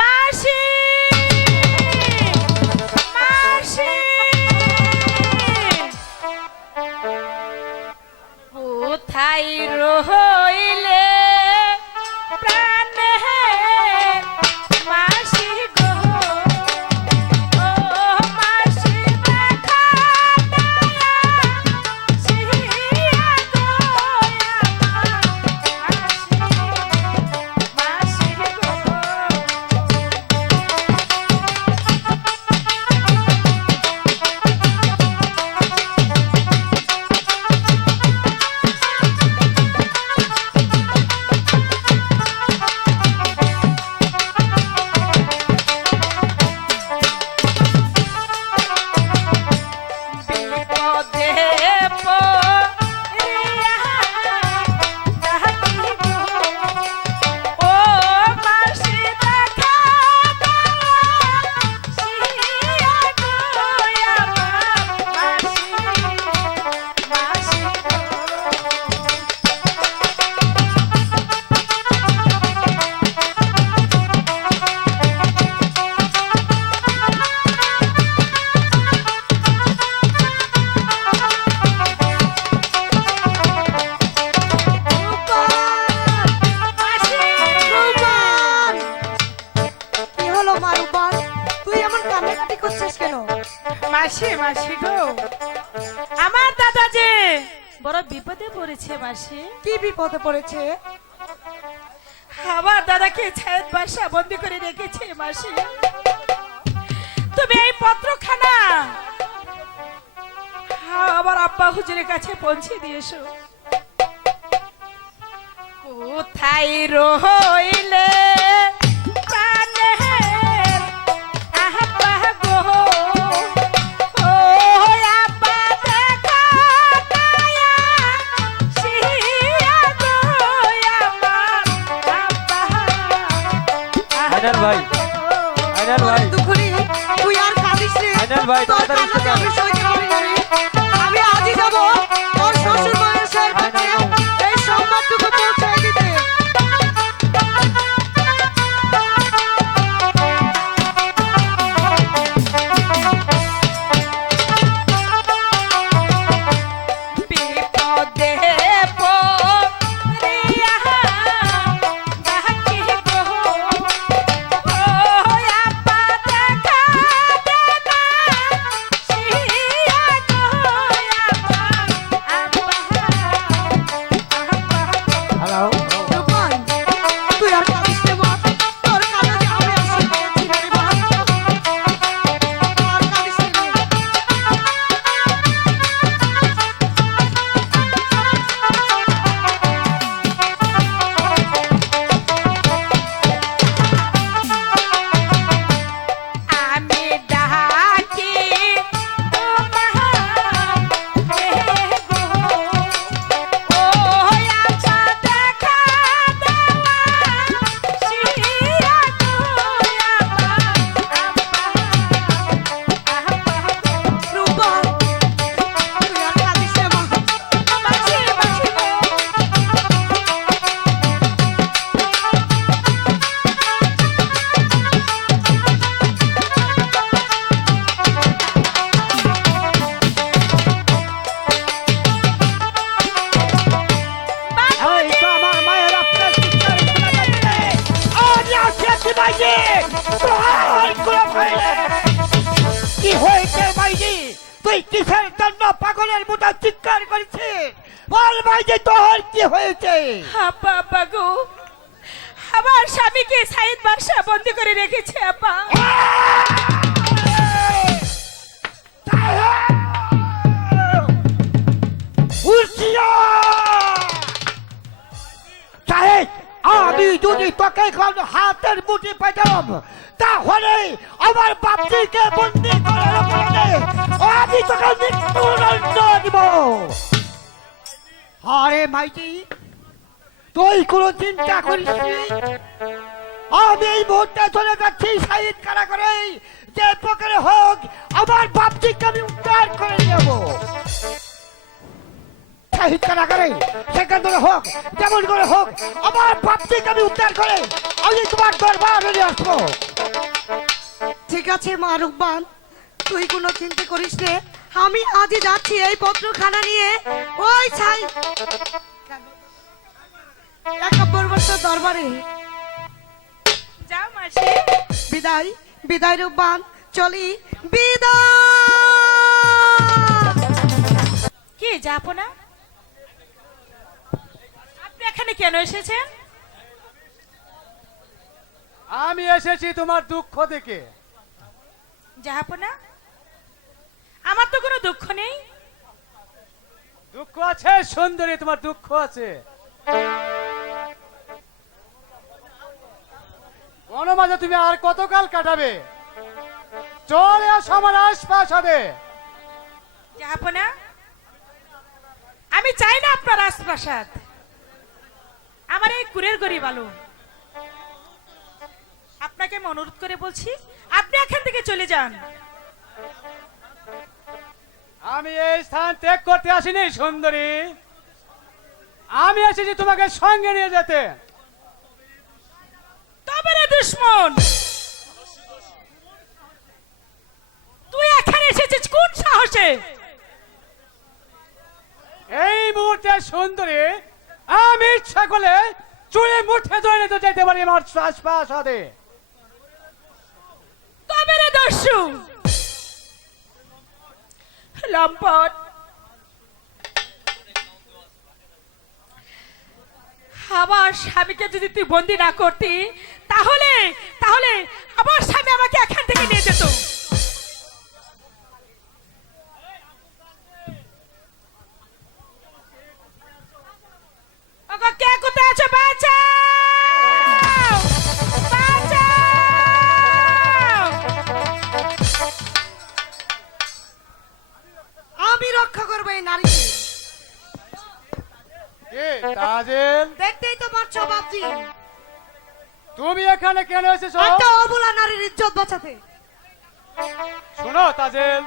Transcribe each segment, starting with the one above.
মাসি বিপদে পড়েছে মাসি। কি বিপদে পড়েছে? আমার দাদাকে ছায়েদ বাসা বন্দি করে রেখেছে মাসি। তুমি এই পত্রখানা আমার আব্বা হুজুরের কাছে পৌঁছে দিয়েছ। কোথায় রইলে? মতো চিৎকার করেছিস বল মাইজি তোর কি হয়েছে? আপা আপা গো। আমার স্বামীকে সাইদ বন্দি করে রেখেছে আপা আমি যদি তোকে হাতের মুঠি পেতাম তাহলে আমার বাপজিকে বন্দি অপরাধে মৃত্যুদণ্ড দিব আরে মাইজি তুই কোনো চিন্তা করিস আমি এই মুহূর্তে চলে যাচ্ছি সাইদ কারা করে যে প্রকারে হোক আমার বাপজিকে আমি উদ্ধার করে নেব। শাহিদ কারাগারে সেখান থেকে হোক যেমন করে হোক আমার বাপজিকে আমি উদ্ধার করে আমি তোমার দরবারে আসব। ঠিক আছে মা রূপবান তুই কোনো চিন্তা করিস নে। আমি আজই যাচ্ছি এই পত্রখানা নিয়ে। ওই ছাই! একাব্বর বছর দরবারে। যাও মাসি। বিদায় বিদায় রূপবান চলি। বিদায়! কি যাব না আপনি এখানে কেন এসেছেন? আমি এসেছি তোমার দুঃখ দেখে। যাব না আমার তো কোনো দুঃখ নেই। দুঃখ আছে সুন্দরী তোমার দুঃখ আছে। বনমাঝে তুমি আর কতকাল কাটাবে? চলে আসো আমার আশপাশ হবে যাব না আমি চাই না আপনার রাজপ্রাসাদ আমার এই কুরের গরিব আলু। আপনাকে আমি অনুরোধ করে বলছি আপনি এখান থেকে চলে যান। আমি এই স্থান ত্যাগ করতে আসিনি সুন্দরী। আমি এসেছি তোমাকে সঙ্গে নিয়ে যেতে। তবে রে দুশ্মন! তুই এখানে এসেছিস কোন সাহসে? এই মুহূর্তে সুন্দরী আমি ইচ্ছা করলে চুলে মুঠে ধরে নিতে যেতে পারি আমার আশপাশ হবে তবে রে দস্যু! লম্পট আমার স্বামীকে যদি তুই বন্দি না করতি, তাহলে তাহলে আমার স্বামী আমাকে এখান থেকে নিয়ে যেত। তুমি এখানে কেন এসেছ? একটা অবলা নারীর ইজ্জত বাঁচাতে। শোনো তাজেল।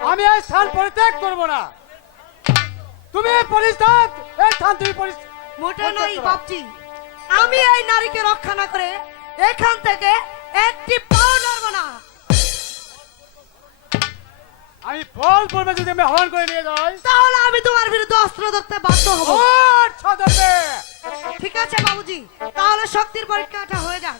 আমি এই স্থান পরিত্যাগ করব না। তুমি পরিস্থান এই স্থান তুমি মোটে নই বাপজি। আমি এই নারীকে রক্ষা না করে এখান থেকে একটি পাও আমি বল পূর্বে যদি আমি হরণ করে নিয়ে যাই। তাহলে আমি তোমার বিরুদ্ধে অস্ত্র ধরতে বাধ্য হব। ঠিক আছে বাবুজি তাহলে শক্তির পরীক্ষাটা হয়ে যাক।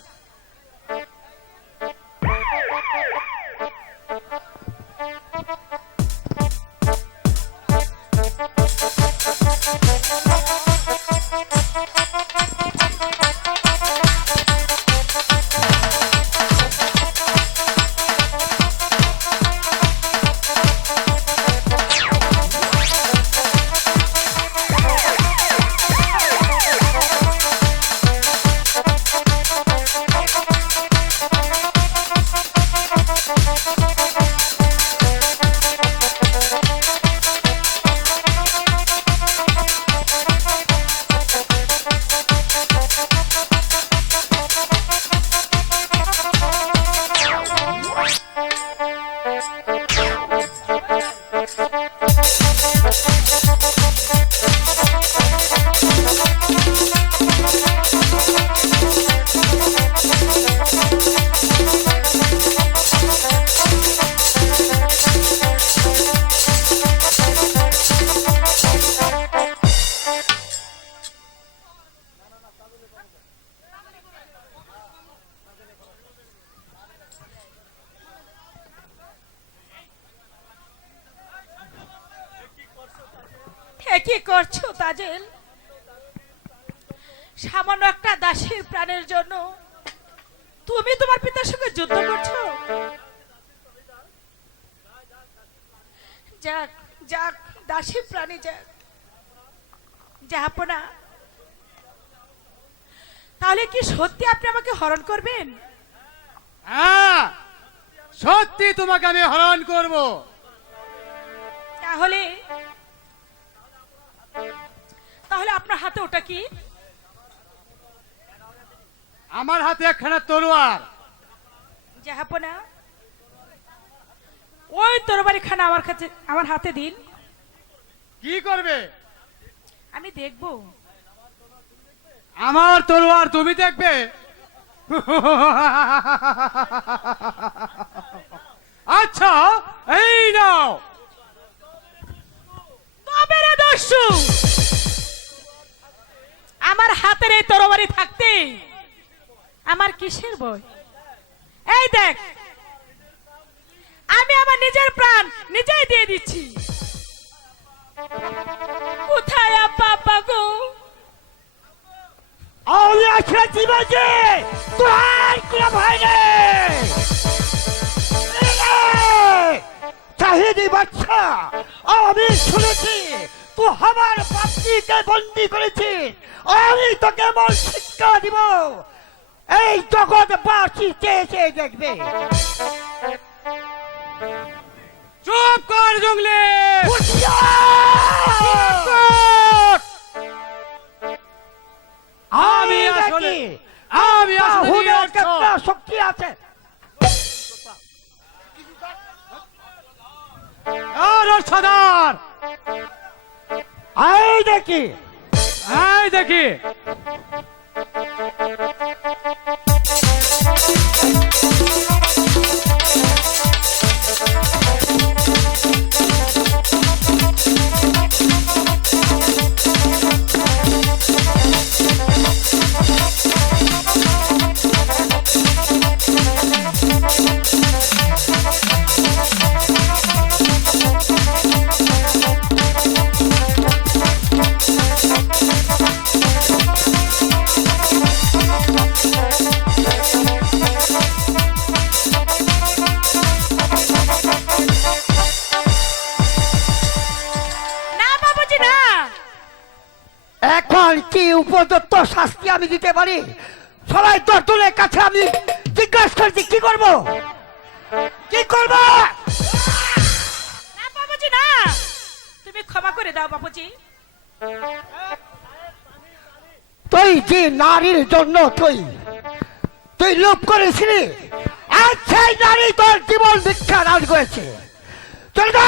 কি করছ তাজেল? সামান্য একটা দাসের প্রাণের জন্য তুমি তোমার পিতার সঙ্গে যুদ্ধ করছ? যাক যাক দাসী প্রাণী যাক। যাহাপনা তাহলে কি সত্যি আপনি আমাকে হরণ করবেন? হ্যাঁ সত্যি তোমাকে আমি হরণ করব। তাহলে হাতে ওটা কি? আমার হাতে একখানা তরোয়ার। জাহাপনা ওই তরবারি খানা আমার কাছে আমার হাতে দিন। কি করবে? আমি দেখব। আমার তরোয়ার তুমি দেখবে? আচ্ছা এই নাও। তবে রে দস্যু! আমার হাতের এই তরবারি থাকতে আমার কিসের বই? এই দেখ, আমি আমার নিজের প্রাণ নিজেই দিয়ে দিচ্ছি। কোথায় আব্বা আব্বা গো? আমি আছি বাজে তোর কোনো ভয় নেই। চাহিদি আমি শুনেছি তুই আমার বাপজিকে বন্দি করেছিস আমি তোকে এমন শিক্ষা দিব। এই জগৎ বাসি চেয়েছে দেখবে। চুপ কর জঙ্গলে। আমি আসলে আমি আসলে হুদের শক্তি আছে। আর সদার এই দেখি এই দেখি না এখন কি উপযুক্ত শাস্তি আমি দিতে পারি? সবাই দর্শনের কাছে আমি জিজ্ঞাসা করছি কি করব? কি করব? না বাবুজি না। তুমি ক্ষমা করে দাও বাবুজি। তুই যে নারীর জন্য তুই তুই লোভ করেছিলি আর সেই নারী তোর জীবন ভিক্ষা দান করেছে। চলে যা!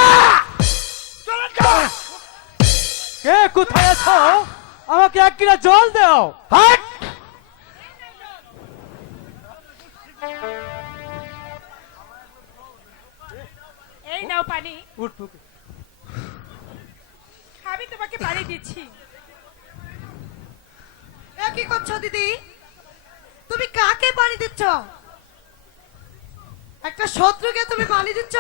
চলে যা! কে কোথায় আছো? আমাকে এক কিলো জল দাও। হাট! এই নাও পানি। উঠ। আমি তোমাকে পানি দিচ্ছি। কি করছ দিদি? তুমি কাকে পানি দিচ্ছ? একটা শত্রুকে তুমি পানি দিচ্ছ?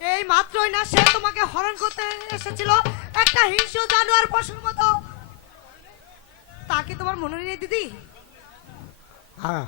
এই মাত্রই না, সে তোমাকে হরণ করতে এসেছিল। একটা হিংস্র জানোয়ার পশুর মতো। তাকে তোমার মনে নেই, দিদি? হ্যাঁ।